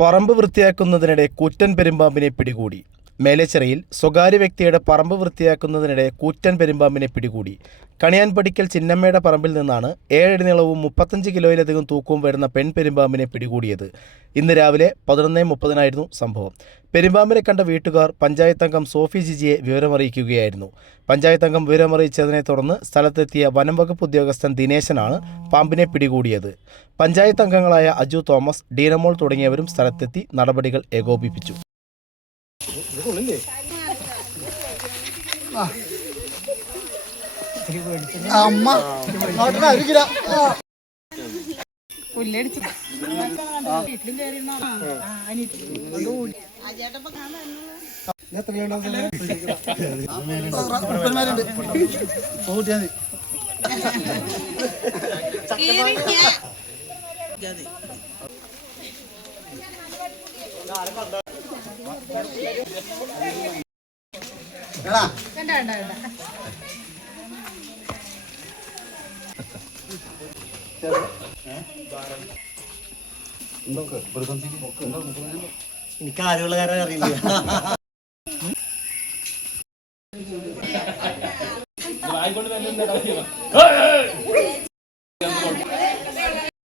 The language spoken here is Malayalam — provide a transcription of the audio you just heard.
പറമ്പ് വൃത്തിയാക്കുന്നതിനിടെ കൂറ്റൻ പെരുമ്പാമ്പിനെ പിടികൂടി. മേലെച്ചിറയിൽ സ്വകാര്യ വ്യക്തിയുടെ പറമ്പ് വൃത്തിയാക്കുന്നതിനിടെ കൂറ്റൻ പെരുമ്പാമ്പിനെ പിടികൂടി. കണിയാൻപടിക്കൽ ചിന്നമ്മയുടെ പറമ്പിൽ നിന്നാണ് 7 അടി നീളവും 35 കിലോയിലധികം തൂക്കവും വരുന്ന പെൺപെരുമ്പാമ്പിനെ പിടികൂടിയത്. ഇന്ന് രാവിലെ 11:30 സംഭവം. പെരുമ്പാമ്പിനെ കണ്ട വീട്ടുകാർ പഞ്ചായത്ത് അംഗം സോഫി ജിജിയെ വിവരമറിയിക്കുകയായിരുന്നു. പഞ്ചായത്ത് അംഗം വിവരമറിയിച്ചതിനെ തുടർന്ന് സ്ഥലത്തെത്തിയ വനം വകുപ്പ് ഉദ്യോഗസ്ഥൻ ദിനേശനാണ് പാമ്പിനെ പിടികൂടിയത്. പഞ്ചായത്ത് അംഗങ്ങളായ അജു തോമസ്, ഡീനമോൾ തുടങ്ങിയവരും സ്ഥലത്തെത്തി നടപടികൾ ഏകോപിപ്പിച്ചു. എനിക്ക് ആരുള്ള കാര്യം അറിയില്ല.